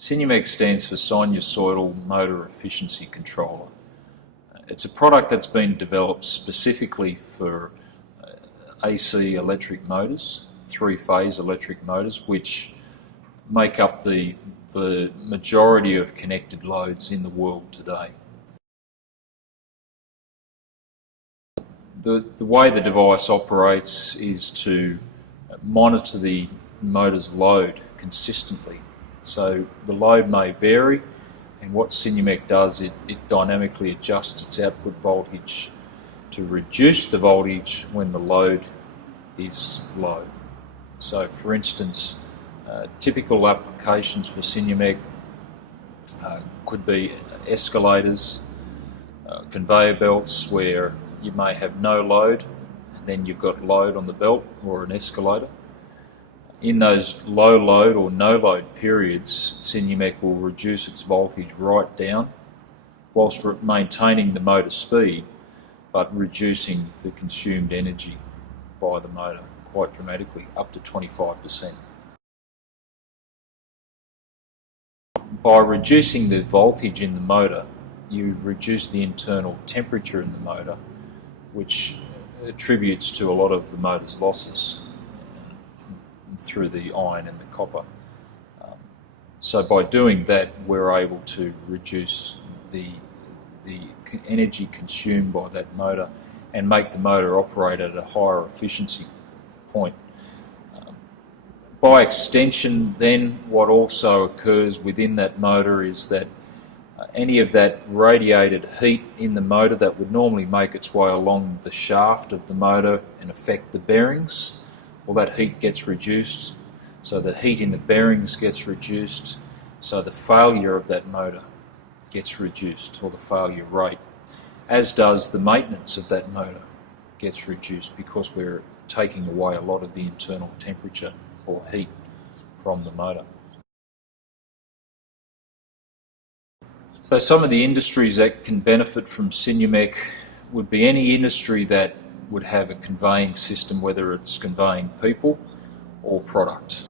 SinuMec stands for Sinusoidal Motor Efficiency Controller. It's a product that's been developed specifically for AC electric motors, three-phase electric motors, which make up the majority of connected loads in the world today. The way the device operates is to monitor the motor's load consistently. So the load may vary, and what SinuMec does, it dynamically adjusts its output voltage to reduce the voltage when the load is low. So for instance, typical applications for SinuMec could be escalators, conveyor belts where you may have no load and then you've got load on the belt or an escalator. In those low load or no load periods, SinuMec will reduce its voltage right down whilst maintaining the motor speed but reducing the consumed energy by the motor quite dramatically, up to 25%. By reducing the voltage in the motor, you reduce the internal temperature in the motor, which attributes to a lot of the motor's losses through the iron and the copper. So by doing that, we're able to reduce the energy consumed by that motor and make the motor operate at a higher efficiency point. By extension, then, what also occurs within that motor is that any of that radiated heat in the motor that would normally make its way along the shaft of the motor and affect the bearings, well, that heat gets reduced, so the heat in the bearings gets reduced, so the failure of that motor gets reduced, or the failure rate, as does the maintenance of that motor gets reduced, because we're taking away a lot of the internal temperature or heat from the motor. So some of the industries that can benefit from SinuMec would be any industry that would have a conveying system, whether it's conveying people or product.